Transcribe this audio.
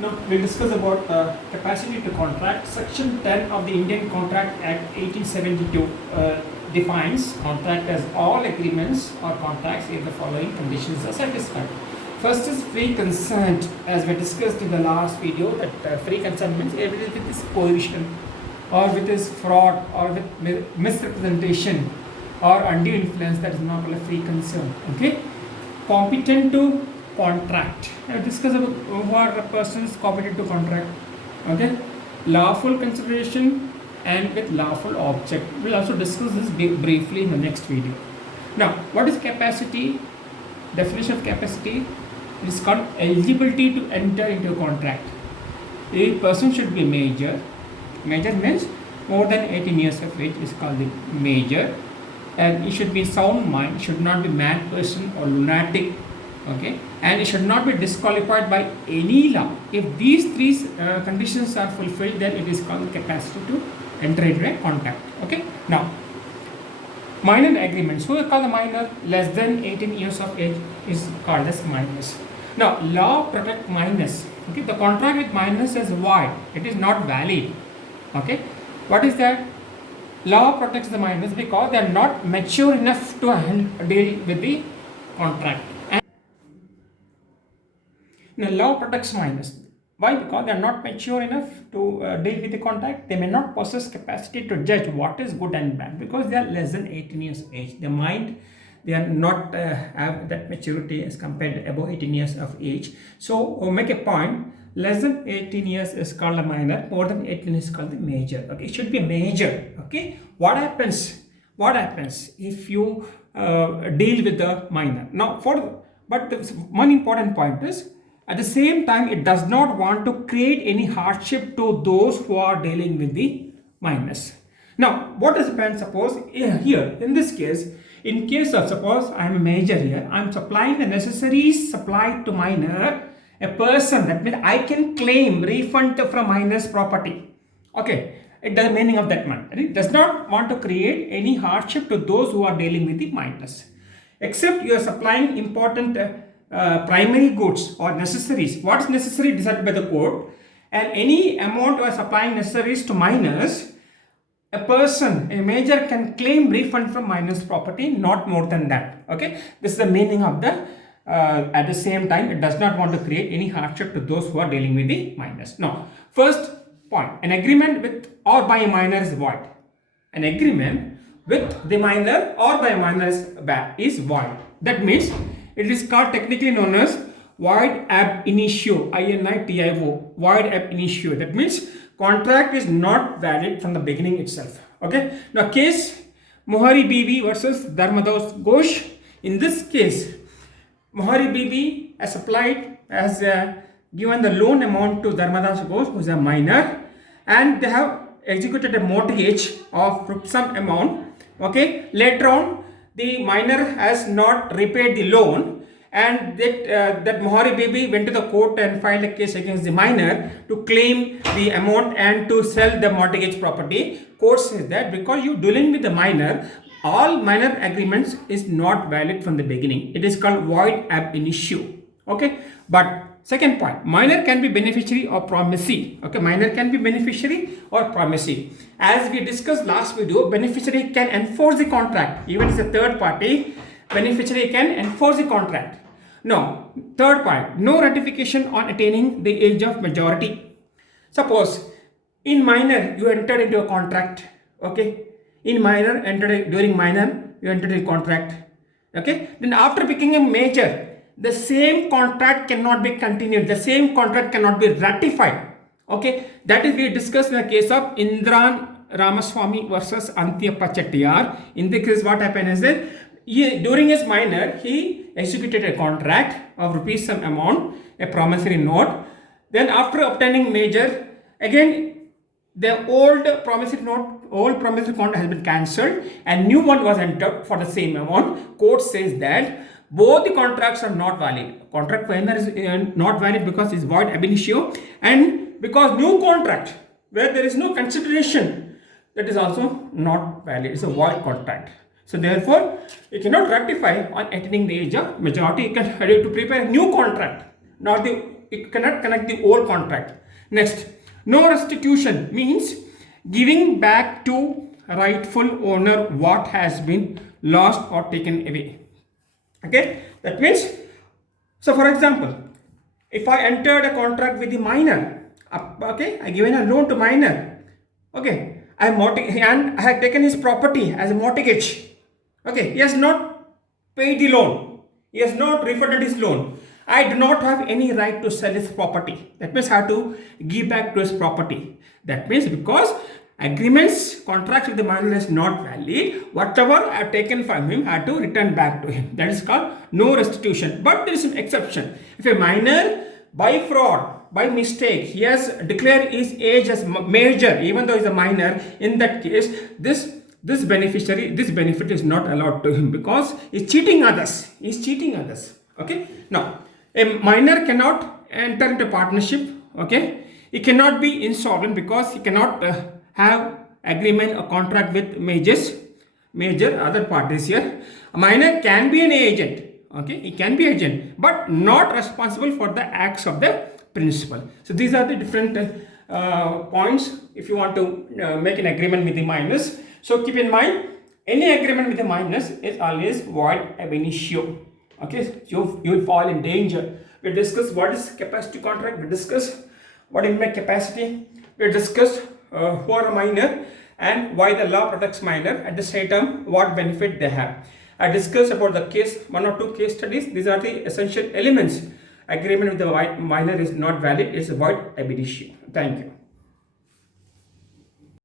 Now we discuss about capacity to contract. Section 10 of the Indian Contract Act 1872 defines contract as all agreements or contracts if the following conditions are satisfied. First is free consent, as we discussed in the last video. That free consent means if it is with this coercion, or with this fraud, or with misrepresentation, or undue influence, that is not a free consent. Okay, competent to contract. I discuss about who are the persons competent to contract. Okay, lawful consideration and with lawful object. We'll also discuss this briefly in the next video. Now, what is capacity? Definition of capacity is called eligibility to enter into a contract. A person should be major. Major means more than 18 years of age is called the major, and he should be sound mind, should not be mad person or lunatic. Okay, and it should not be disqualified by any law. If these three conditions are fulfilled, then it is called capacity to enter into a contract. Okay, now minor agreements. Who is called the minor? Less than 18 years of age is called as minors. Now, law protect minors. Okay, the contract with minors is void. It is not valid. Okay, what is that? Law protects the minors because they are not mature enough to deal with the contract. Now, law protects minors. Why? Because they are not mature enough to deal with the contract. They may not possess capacity to judge what is good and bad because they are less than 18 years of age. The mind, they are not have that maturity as compared to above 18 years of age. So, make a point. Less than 18 years is called a minor. More than 18 is called the major. Okay, it should be a major. Okay, what happens? What happens if you deal with the minor? Now, but the one important point is, at the same time, it does not want to create any hardship to those who are dealing with the minors. Now, what does happen? Suppose here, in this case, in case of suppose I am a major here, I am supplying the necessaries supplied to minor, a person, that means I can claim refund from minor's property. Okay, it does the meaning of that one. It does not want to create any hardship to those who are dealing with the minors, except you are supplying important primary goods or necessaries. What is necessary decided by the court, and any amount you are supplying necessaries to minors, a person, a major can claim refund from minor's property, not more than that. Okay, this is the meaning of the at the same time, it does not want to create any hardship to those who are dealing with the minors. Now, first point, an agreement with or by a minor is void. An agreement with the minor or by a minor is void. That means it is called technically known as void ab initio, INITIO, void ab initio. That means contract is not valid from the beginning itself. Okay. Now, case Mohari Bibi versus Dharmadas Ghosh. In this case, Mohari Bibi has given the loan amount to Dharmadas Ghosh, who is a minor, and they have executed a mortgage of some amount. Okay. Later on, the minor has not repaid the loan, and that Mohari Bibi went to the court and filed a case against the minor to claim the amount and to sell the mortgage property. Court says that because you dealing with the minor, all minor agreements is not valid from the beginning. It is called void ab initio. Okay, but second point, minor can be beneficiary or promisee. Okay, minor can be beneficiary or promisee. As we discussed last video, beneficiary can enforce the contract. Even as a third party, beneficiary can enforce the contract. Now, third point, no ratification on attaining the age of majority. Suppose in minor you entered into a contract. Okay, in minor during minor you entered a contract. Okay, then after becoming a major, the same contract cannot be continued. The same contract cannot be ratified. Okay, that is we discussed in the case of Indran Ramaswamy versus Antyappa Chettiar. In the case, what happened is that during his minor, he executed a contract of rupees some amount, a promissory note. Then after obtaining major, again the old promissory contract has been cancelled and new one was entered for the same amount. Court says that both the contracts are not valid. Contract minor is not valid because it's void ab initio, and because new contract where there is no consideration, that is also not valid. It's a void contract. So therefore, you cannot ratify on attaining the age of majority. You can to prepare a new contract, not the it cannot connect the whole contract. Next, no restitution means giving back to rightful owner what has been lost or taken away. Okay, that means, so for example, if I entered a contract with the minor, okay, I given a loan to minor, okay, and I have taken his property as a mortgage. Okay, he has not paid the loan, he has not refunded his loan. I do not have any right to sell his property. That means I have to give back to his property. That means because agreements, contracts with the minor is not valid, whatever I have taken from him, I have to return back to him. That is called no restitution. But there is an exception. If a minor, by fraud, by mistake, he has declared his age as major, even though he is a minor, in that case, this benefit is not allowed to him because he is cheating others. He is cheating others. Okay. Now, a minor cannot enter into partnership. Okay. He cannot be insolvent because he cannot have agreement or contract with major other parties here. A minor can be an agent. Okay, he can be agent, but not responsible for the acts of the principal. So these are the different points if you want to make an agreement with the minors. So keep in mind, any agreement with the minors is always void ab initio. Okay, you will fall in danger. We discuss what is capacity contract. We discuss what is my capacity. We discussed who are a minor and why the law protects minor. At the same time, what benefit they have. I discussed about the case, 1 or 2 case studies. These are the essential elements. Agreement with the minor is not valid, it's void ab initio. Thank you.